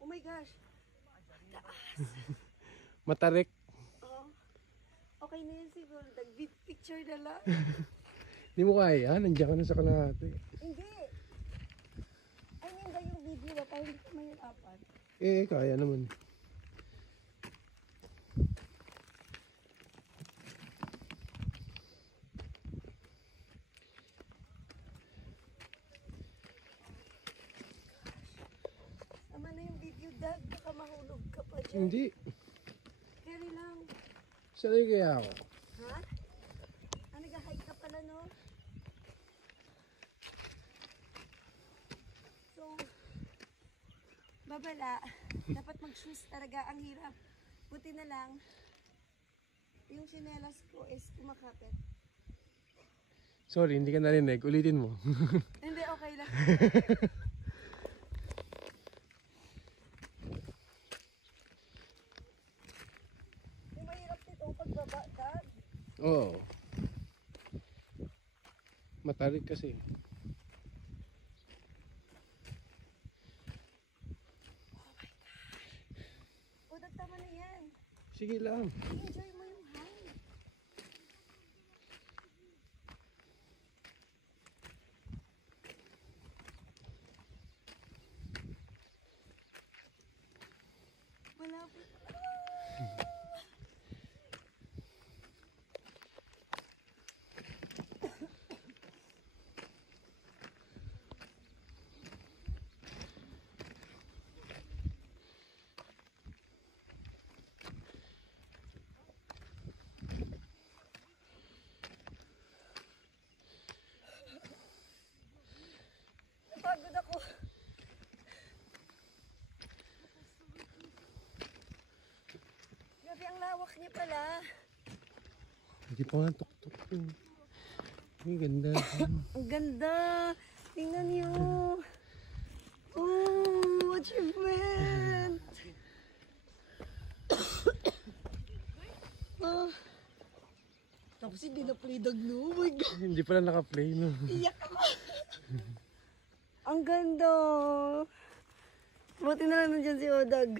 Oh my gosh. Matarik. Oh. Okay na yun siguro. Nag-picture na lang. Hindi mo kaya, nandiyan ka na sa kalahati. Hindi. I mean, yung video ba? Parang hindi ko mahirapan. Kaya naman. Tama na yung video, Dag. Baka mahulog ka pa dyan. Hindi. Carry lang. Sanay kaya ako. Ha? Ah, nag-hike ka pala, no? So, babala. Dapat mag-shoes talaga. Ang hirap. Buti na lang, yung sinelas ko is kumakapit. Sorry, hindi ka narinig. Ulitin mo. Hindi, okay lang. Yung mahirap nitong pagbaba, Dad. Oo. Matarik kasi. O, tama na yan. Sige lang. Enjoy mo yung hike. Malapit. Napagod ako. Grabe, ang lawak niya pala. Hindi pa nga tuktok yun. Ay, ganda. Ang ganda. Tingnan niyo. Oh, achievement. Oh. Tapos hindi na play dog, no? Oh my God. Hindi pala naka-play, no? Iyak ako. Ang ganda. Buti na lang nandyan si Odag.